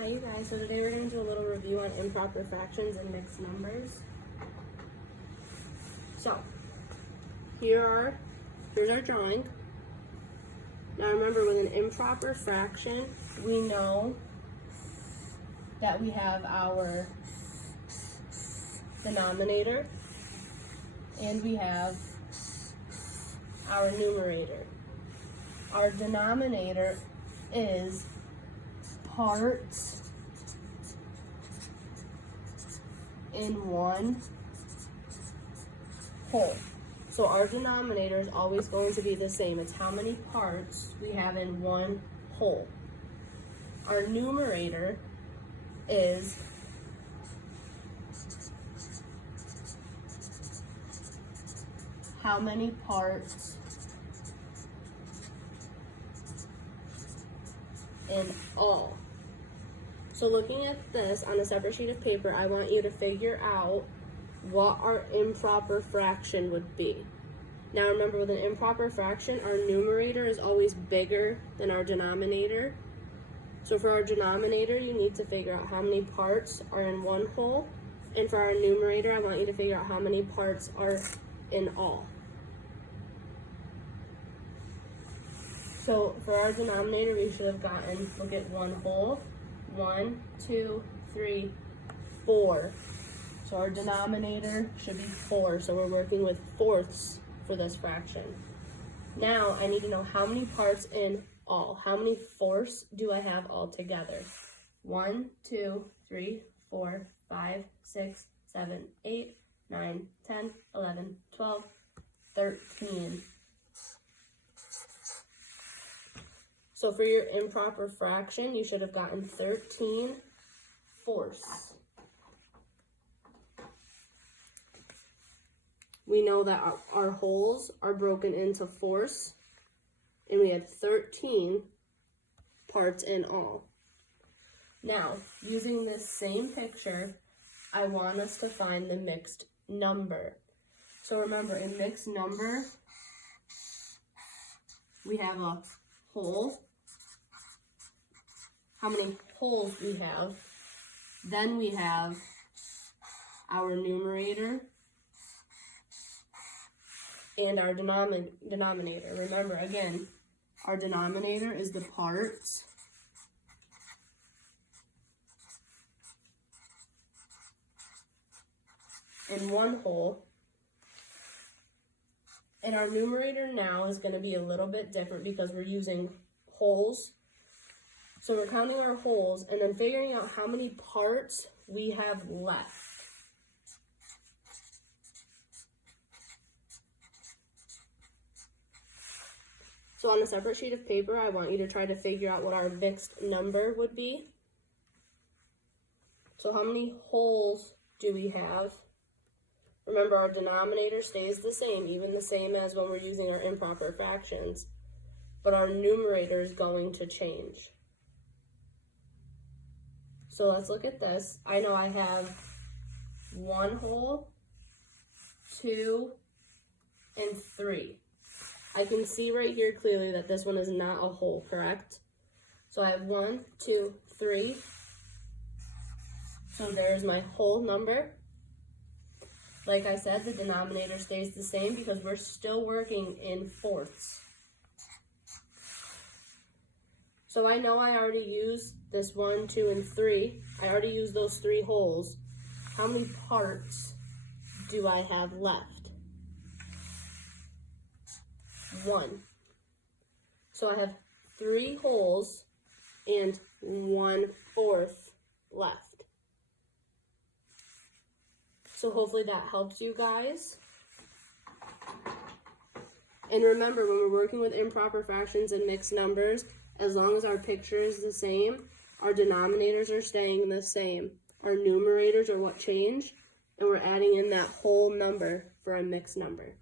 Hi you guys, so today we're going to do a little review on improper fractions and mixed numbers. So, here's our drawing. Now remember, with an improper fraction, we know that we have our denominator and we have our numerator. Our denominator is parts in one whole. So our denominator is always going to be the same. It's how many parts we have in one whole. Our numerator is how many parts in all. So looking at this on a separate sheet of paper, I want you to figure out what our improper fraction would be. Now remember, with an improper fraction, our numerator is always bigger than our denominator. So for our denominator, you need to figure out how many parts are in one whole. And for our numerator, I want you to figure out how many parts are in all. So for our denominator, we should have gotten, look at one whole. 1, 2, 3, 4. So our denominator should be 4. So we're working with fourths for this fraction. Now I need to know how many parts in all. How many fourths do I have all together? 1, 2, 3, 4, 5, 6, 7, 8, 9, 10, 11, 12, 13. So for your improper fraction, you should have gotten 13 fourths. We know that our wholes are broken into fourths, and we had 13 parts in all. Now, using this same picture, I want us to find the mixed number. So remember, in mixed number, we have a whole, how many wholes we have, then we have our numerator and our denominator. Remember, again, our denominator is the parts in one whole, and our numerator now is going to be a little bit different because we're using wholes. So we're counting our wholes and then figuring out how many parts we have left. So on a separate sheet of paper, I want you to try to figure out what our mixed number would be. So how many wholes do we have? Remember, our denominator stays the same, even the same as when we're using our improper fractions, but our numerator is going to change. So let's look at this. I know I have 1 whole, 2, and 3. I can see right here clearly that this one is not a whole, correct? So I have 1, 2, 3. So there's my whole number. Like I said, the denominator stays the same because we're still working in fourths. So I know I already used this 1, 2, and 3. I already used those 3 wholes. How many parts do I have left? 1. So I have 3 wholes and 1/4 left. So hopefully that helps you guys. And remember, when we're working with improper fractions and mixed numbers, as long as our picture is the same, our denominators are staying the same. Our numerators are what change, and we're adding in that whole number for a mixed number.